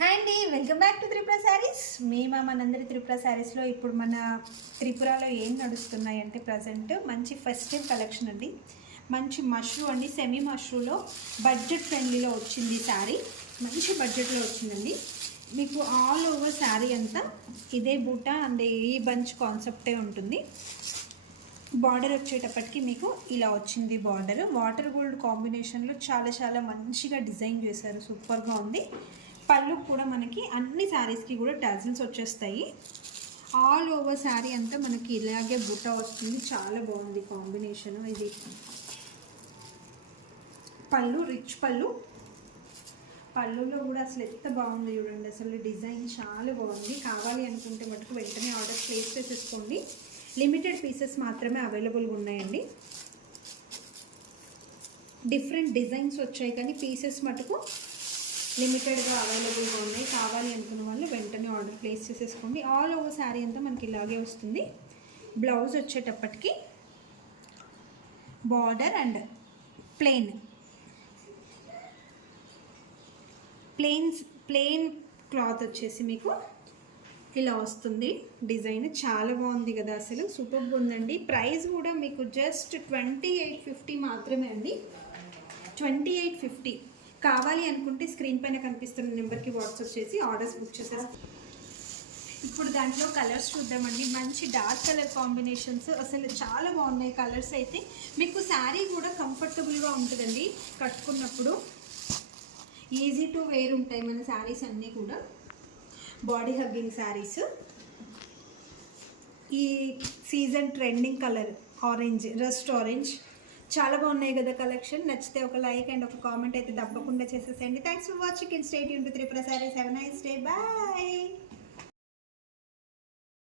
Hi అండి welcome back to Tripura sarees మేము మనందరి త్రిపుర శారీస్లో ఇప్పుడు మన త్రిపురలో ఏం నడుస్తున్నాయి అంటే ప్రజెంట్ మంచి ఫెస్టివ్ కలెక్షన్ అండి. మంచి మష్రూ అండి సెమీ మష్రూలో బడ్జెట్ ఫ్రెండ్లీలో వచ్చింది శారీ మంచి బడ్జెట్లో వచ్చిందండి. మీకు ఆల్ ఓవర్ శారీ అంతా ఇదే బూట అండ్ ఈ బంచ్ కాన్సెప్టే ఉంటుంది. బార్డర్ వచ్చేటప్పటికి మీకు ఇలా వచ్చింది బార్డర్ వాటర్ గోల్డ్ కాంబినేషన్లో చాలా చాలా మంచిగా డిజైన్ చేశారు. సూపర్గా ఉంది. పళ్ళు కూడా మనకి అన్ని శారీస్కి కూడా టజిల్స్ వచ్చేస్తాయి. ఆల్ ఓవర్ శారీ అంతా మనకి ఇలాగే బుట్ట వస్తుంది. చాలా బాగుంది కాంబినేషన్ ఇది. పళ్ళు రిచ్ పళ్ళు. పళ్ళులో కూడా అసలు ఎంత బాగుంది చూడండి. అసలు డిజైన్ చాలా బాగుంది. కావాలి అనుకుంటే మటుకు వెంటనే ఆర్డర్ ప్లేస్ చేసేసుకోండి. లిమిటెడ్ పీసెస్ మాత్రమే అవైలబుల్గా ఉన్నాయండి. డిఫరెంట్ డిజైన్స్ వచ్చాయి కానీ పీసెస్ మటుకు లిమిటెడ్గా అవైలబుల్గా ఉన్నాయి. కావాలి అనుకున్న వాళ్ళు వెంటనే ఆర్డర్ ప్లేస్ చేసేసుకోండి. ఆల్ ఓవర్ శారీ అంతా మనకి ఇలాగే వస్తుంది. బ్లౌజ్ వచ్చేటప్పటికి border and plain. Plains plain cloth వచ్చేసి మీకు ఇలా వస్తుంది. డిజైన్ చాలా బాగుంది కదా అసలు. సూపర్ ఉందండి. ప్రైస్ కూడా మీకు జస్ట్ ట్వంటీ ఎయిట్ ఫిఫ్టీ మాత్రమే అండి. Twenty eight fifty. కావాలి అనుకుంటే స్క్రీన్ పైన కనిపిస్తున్న నెంబర్కి వాట్సాప్ చేసి ఆర్డర్స్ బుక్ చేసేస్తాం ఇప్పుడు దాంట్లో కలర్స్ చూద్దామండి. మంచి డార్క్ కలర్ కాంబినేషన్స్. అసలు చాలా బాగున్నాయి కలర్స్ అయితే. మీకు శారీ కూడా కంఫర్టబుల్గా ఉంటుందండి కట్టుకున్నప్పుడు. ఈజీ టు వేర్ ఉంటాయి మన శారీస్ అన్నీ కూడా. Body hugging sarees. ఈ season trending colour orange rust orange చాలా బాగున్నాయి కదా కలెక్షన్ నచ్చితే ఒక లైక్ అండ్ ఒక కామెంట్ అయితే తప్పకుండా చేసేసేయండి. Thanks for watching in stay Yoon to Tripura sari seven ice day bye